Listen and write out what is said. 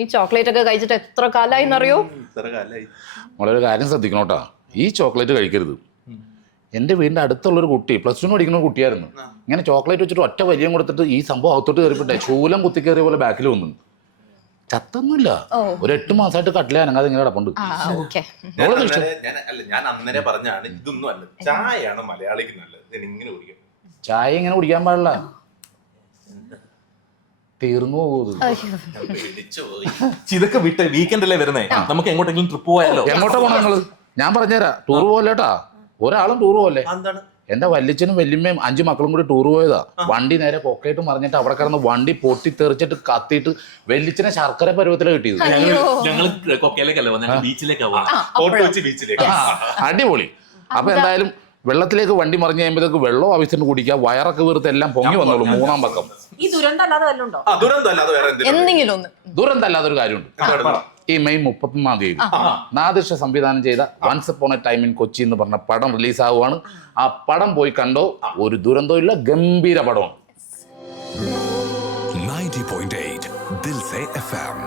ഈ ചോക്ലേറ്റ് ഒക്കെ കഴിച്ചിട്ട് എത്ര കാലായി എന്നറിയോ? നമ്മളൊരു കാര്യം ശ്രദ്ധിക്കണോട്ടാ, ഈ ചോക്ലേറ്റ് കഴിക്കരുത്. എൻ്റെ വീടിൻ്റെ അടുത്തുള്ളൊരു കുട്ടി +2 പഠിക്കുന്ന കുട്ടിയായിരുന്നു. ഇങ്ങനെ ചോക്ലേറ്റ് വെച്ചിട്ട് ഒറ്റ വലിയം കൊടുത്തിട്ട് ഈ സംഭവം അകത്തോട്ട് കയറിപ്പെട്ടെ ശൂലം കുത്തി കയറിയ പോലെ ബാക്കിൽ വന്നു. ചത്തൊന്നുമില്ല, ഒരു 8 മാസമായിട്ട് കട്ടില അനങ്ങാതെ ഇങ്ങനെ കിടപ്പുണ്ട്. ഞാൻ അന്നേരെ പറഞ്ഞാണ് ഇതൊന്നും അല്ല, ചായയാണ് മലയാളിക്ക് നല്ലത്. ഇങ്ങനെ കുടിക്കാം. ചായ ഇങ്ങനെ കുടിക്കാൻ പാടില്ല, തീർന്നു പോകും. ഇതൊക്കെ വിട്ട് വീക്കെൻഡല്ലേ വരുന്നേ, നമുക്ക് എങ്ങോട്ടെങ്കിലും ട്രിപ്പ് പോയാലോ? എങ്ങോട്ടാ പോണ നിങ്ങള്? ഞാൻ പറഞ്ഞുതരാം. ടൂർ പോകല്ലേട്ടാ, ഒരാളും ടൂർ പോകല്ലേ. എന്റെ വല്യച്ഛനും വല്യമ്മയും 5 മക്കളും കൂടി ടൂർ പോയതാ. വണ്ടി നേരെ കൊക്കയിട്ട് മറിഞ്ഞിട്ട് അവിടെ കിടന്ന് വണ്ടി പൊട്ടി തെറിച്ചിട്ട് കത്തിയിട്ട് വല്യച്ഛനെ ശർക്കര പരുവത്തിലാണ് കിട്ടിയത്. ഞങ്ങള് കൊക്കയിലേക്കല്ല വന്നത്, ബീച്ചിലേക്ക്. അടിപൊളി. അപ്പൊ എന്തായാലും വെള്ളത്തിലേക്ക് വണ്ടി മറിഞ്ഞ് കഴിയുമ്പോഴത്തേക്ക് വെള്ളം ആവശ്യത്തിന് കുടിക്കുക, വയറൊക്കെ വീർത്ത് എല്ലാം പൊങ്ങി വന്നോളൂ. 3-ാം പക്കം ഈ ദുരന്തമല്ലാതെ വല്ലതുണ്ടോ? എന്തെങ്കിലും ഒന്ന് ദുരന്തമല്ലാതൊരു കാര്യമുണ്ട്. ഈ മെയ് 31-ാം തീയതി നാദിർഷ സംവിധാനം ചെയ്ത once upon a time in Kochi എന്ന് പറഞ്ഞ പടം റിലീസാവുകയാണ്. ആ പടം പോയി കണ്ടോ, ഒരു ദുരന്തമില്ല, ഗംഭീര പടമാണ്. 90.8 ദിൽ സേ FM